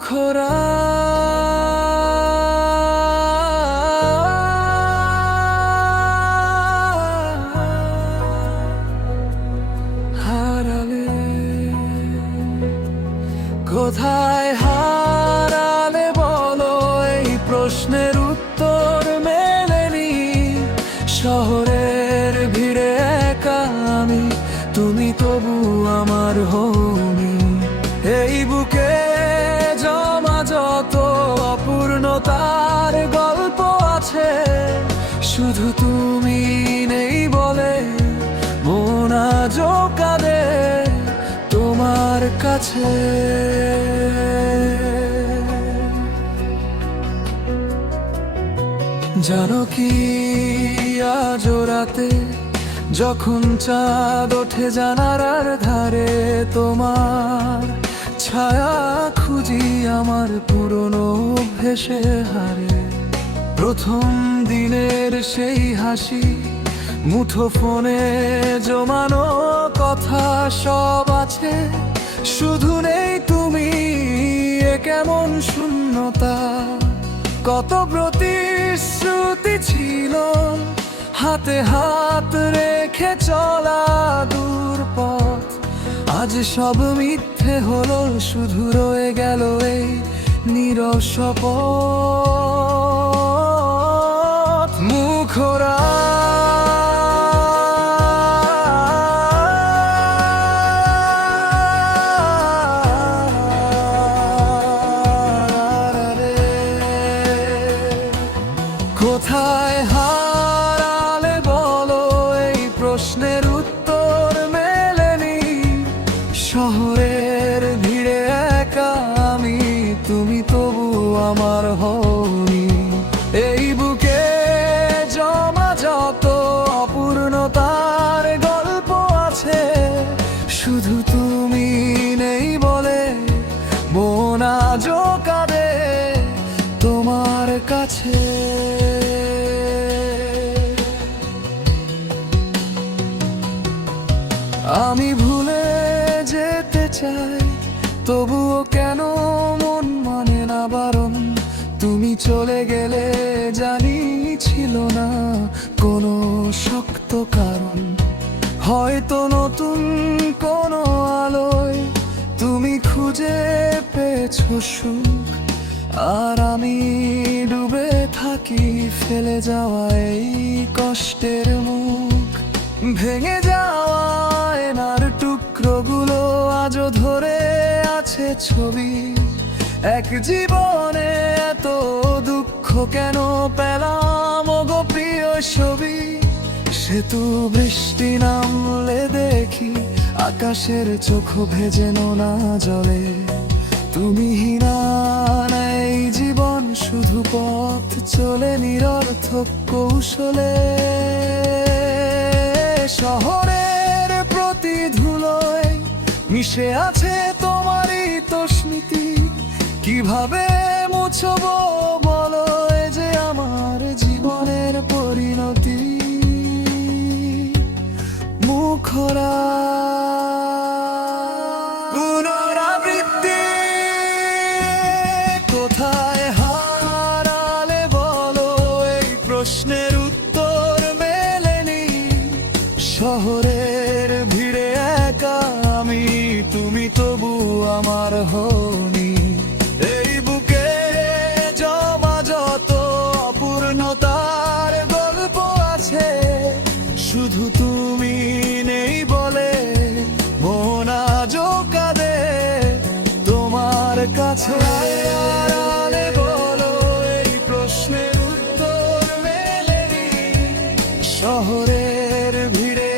মুখরা হারালে কোথায় হারালে বলো এই প্রশ্নের উত্তর মেলেনি শহরের ভিড়ে একা তুমি তবু আমার হৌমি এই বুকে অপূর্ণতার গল্প আছে। শুধু তুমি নেই বলে মন কাঁদে তোমার কাছে। জানো কি আজ রাতে যখন চাঁদ ওঠে জানারার ধারে তোমার ছায়া খুঁজি আমার পুরনো ভেসে হারে। প্রথম দিনের সেই হাসি, মুঠো ফোনে জমানো কথা সব আছে। শুধু নেই তুমি, এ কেমন শূন্যতা? কত প্রতিশ্রুতি ছিল, হাতে হাত রেখে চলা দূর পথ। আজ সব মিথ্যে হলো শুধু রয়ে গেল এই নীরব আজও কাঁদে তোমার কাছে। আমি ভুলে যেতে চাই, তবুও কেন মন মানে না বারণ? তুমি চলে গেলে জানি ছিল না। সুখ আর আমি ডুবে থাকি ফেলে যাওয়া এই কষ্টের মুখ। ভেঙে যাওয়া এনার টুকরোগুলো আজও ধরে আছে ছবি। এক জীবনে এত দুঃখ কেন পেলাম? গো প্রিয় ছবি, সেতু বৃষ্টি নামলে দেখি, আকাশের চোখ ভেজে নোনা জলে। তুমি এই জীবন, শুধু পথ চলে নিরর্থক কৌশলে। শহরের প্রতি ধুলোয় মিশে আছে তোমারই তো স্মৃতি কীভাবে মুছব বলো যে আমার জীবনের পরিণতি? মুখরা মনের উত্তর মেলেনি। শহরের ভিড়ে একা আমি, তুমি তবু আমার হনি এই বুকে জমা যত অপূর্ণতার গল্প আছে, শুধু তুমি নেই বলে, মোনা জোকা শহরের ভিড়ে